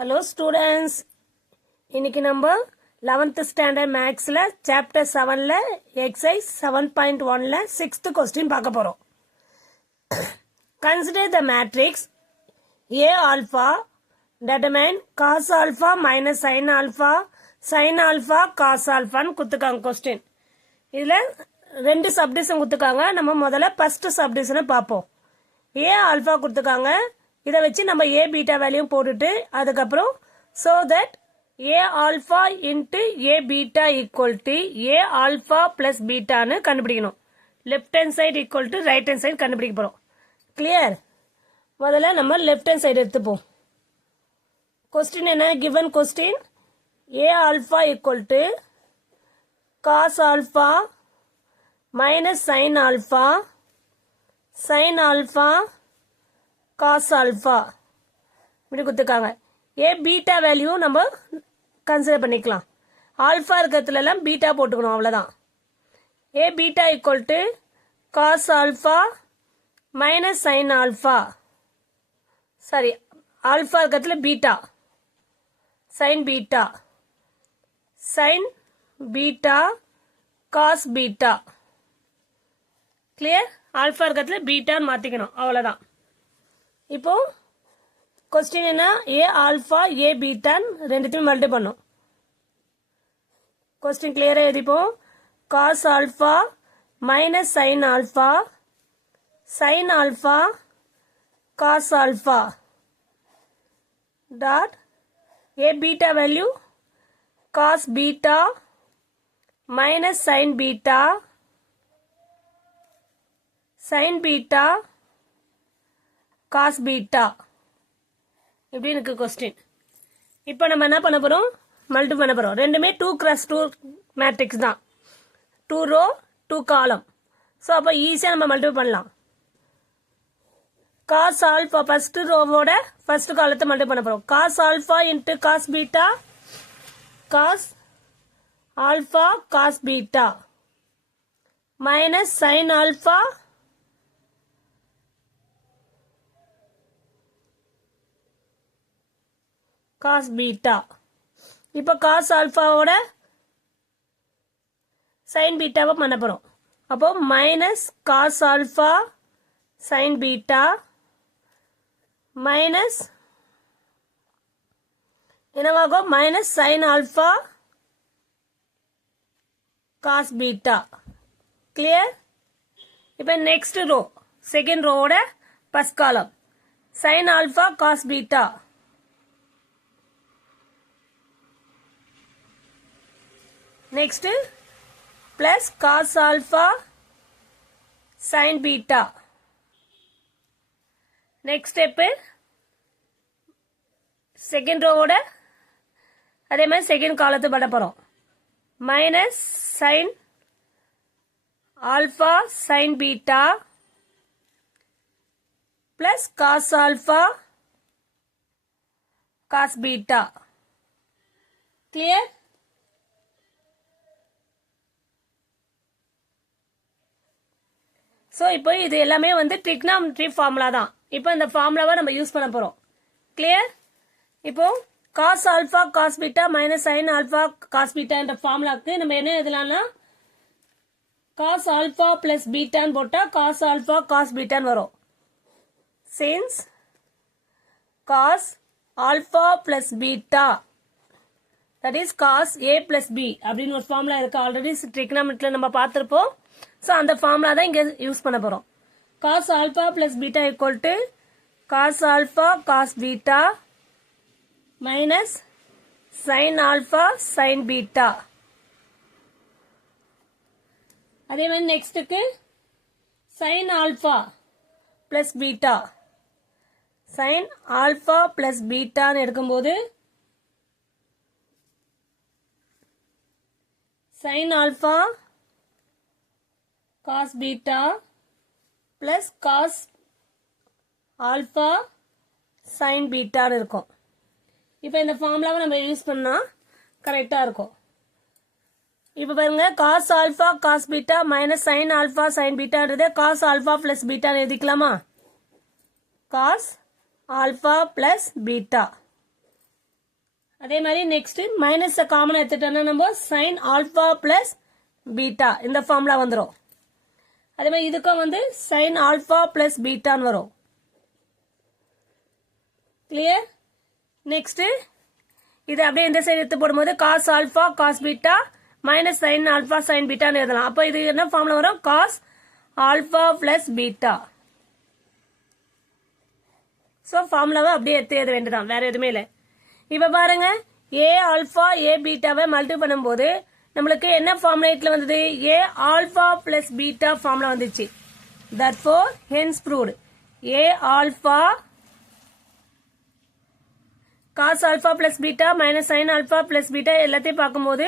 Hello students, இன்னைக்கு நம்ம 11th standard mathsல chapter 7ல exercise 7.1ல 6th question பார்க்க போறோம். Consider the matrix A alpha, determine cos alpha minus sin alpha cos alpha ன்னு குத்துக்காங்க question. இதுல ரெண்டு subdivision குத்துக்காங்க. நம்ம முதல்ல ஃபர்ஸ்ட் சப்டிவிஷனை பார்ப்போம். A alpha குத்துக்காங்க. இதை வச்சு நம்ம ஏ பீட்டா வேல்யூ போட்டுட்டு அதுக்கப்புறம் so that a alpha into a beta equal to a alpha plus beta ன்னு கண்டுபிடிக்கணும். Left hand side equal to right hand side கண்டுபிடிக்க போறோம். கிளியர்? முதல்ல நம்ம லெஃப்ட் ஹேண்ட் சைடு எடுத்துப்போம். கொஸ்டின் என்ன? Given question a alpha equal to cos alpha minus sin alpha cos alpha இப்படி கொடுத்துருக்காங்க. ஏ பீட்டா வேல்யூ நம்ம கன்சிடர் பண்ணிக்கலாம். ஆல்ஃபா இருக்கிறதுல எல்லாம் பீட்டா போட்டுக்கணும், அவ்வளோதான். A beta equal to cos alpha minus sin alpha, sorry alpha இருக்கிறதுல beta, sin beta cos beta. Clear? Alpha இருக்கிறதுல பீட்டான்னு மாற்றிக்கணும், அவ்வளோதான். இப்போ கொஸ்டின் என்ன? ஏ ஆல்ஃபா ஏ பீட்டான்னு ரெண்டுத்தையும் மல்டி பண்ணும். கொஸ்டின் கிளியரா எழுதிப்போம். Cos alpha minus sin alpha cos alpha dot A beta value cos beta minus sin beta cos beta. இப்படி இருக்கு கொஸ்டின். இப்போ நம்ம என்ன பண்ண போறோம்? மல்டி பண்ண போறோம். ரெண்டுமே 2x2 மேட்ரிக்ஸ் தான். 2 ரோ 2 காலம். ஸோ அப்போ ஈஸியாக நம்ம மல்டி பண்ணலாம். காஸ் ஆல்ஃபா ஃபர்ஸ்ட் ரோவோட ஃபர்ஸ்ட் காலத்தை மல்டி பண்ண போறோம். Cos alpha into cos beta cos alpha cos beta minus sin alpha cos beta. இப்போ காஸ் ஆல்ஃபாவோட சைன் பீட்டாவை பண்ண போறோம். அப்போ minus cos alpha sin beta minus என்னவாகும்? Minus sin alpha cos beta. Clear? இப்போ நெக்ஸ்ட் ரோ, செகண்ட் ரோவோட first காலம் sin alpha cos beta next plus cos alpha sin beta. next step second row ஓட அதே மாதிரி செகண்ட் காலத்தை பண்ண போறோம். Minus sin alpha sin beta plus cos alpha cos beta. clear? So இப்போ இது எல்லாமே வந்து ட்ரிக்னாமெட்ரி ஃபார்முலா தான். இப்போ இந்த ஃபார்முலாவை நம்ம யூஸ் பண்ண போகிறோம். கிளியர்? இப்போ cos alpha cos beta minus sin alpha cos பீட்டான்ற ஃபார்முலாவுக்கு நம்ம என்ன எழுதலாம்னா காஸ் ஆல்ஃபா பிளஸ் பீட்டான்னு போட்டால் காஸ் ஆல்ஃபா காஸ் பீட்டான்னு வரும். Since cos alpha plus beta that is cos A plus B அப்படின்னு ஒரு ஃபார்முலா இருக்கு. ஆல்ரெடி ட்ரிக்னாமெட்ரியில் நம்ம பார்த்துருப்போம். ஸோ அந்த ஃபார்முலா தான் இங்கே யூஸ் பண்ண போகிறோம். Cos alpha plus beta equal to cos alpha cos beta minus sin alpha sin beta. அதே மாதிரி நெக்ஸ்ட்டுக்கு sin alpha plus beta sin alpha plus பீட்டான்னு எடுக்கும்போது sin alpha cos beta plus cos alpha sin beta இருக்கும். இப்போ இந்த ஃபார்முலாவை நம்ம யூஸ் பண்ணா கரெக்டா இருக்கும். இப்போ பாருங்க cos alpha cos beta minus sin alpha sin betaன்றது cos alpha plus beta எழுதிக்கலாமா? cos alpha plus beta அதே மாதிரி நெக்ஸ்ட் மைனஸ் காமன் எடுத்துட்டோம்னா நம்ம சைன் ஆல்பா பிளஸ் பீட்டா இந்த ஃபார்முலா வந்துடும். அதே மாதிரி இதுக்கும் வந்து சைன் ஆல்பா பிளஸ் பீட்டான்னு வரும். கிளியர்? நெக்ஸ்ட் இது அப்படியே இந்த சைடு எடுத்து போடும்போது cos alpha cos beta minus sin alpha sin பீட்டான்னு எழுதலாம். அப்போ இது என்ன ஃபார்முலா வரும்? Cos alpha plus beta. So ஃபார்முலாவை அப்படியே எடுத்து எழுத வேண்டியதான், வேற எதுவுமே இல்லை. இப்போ பாருங்க, ஏ ஆல்பா ஏ பீட்டாவை மல்டி பண்ணும்போது நம்மளுக்கு என்ன ஃபார்முலேட்ல வந்தது? A alpha plus beta formula வந்துச்சு. Therefore hence proved A alpha cos alpha plus beta minus sin alpha plus beta எல்லாத்தையும் பார்க்கும்போது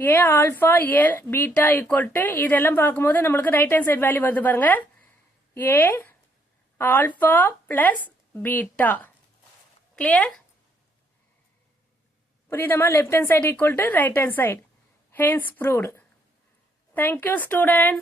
A alpha A beta equal to இதெல்லாம் பார்க்கும்போது நம்மளுக்கு ரைட் ஹேண்ட் சைடு வேல்யூ வருது பாருங்க. A alpha plus beta. Clear? புரியுதமா? Left hand side equal to right hand side. Hence proved. Thank you, student.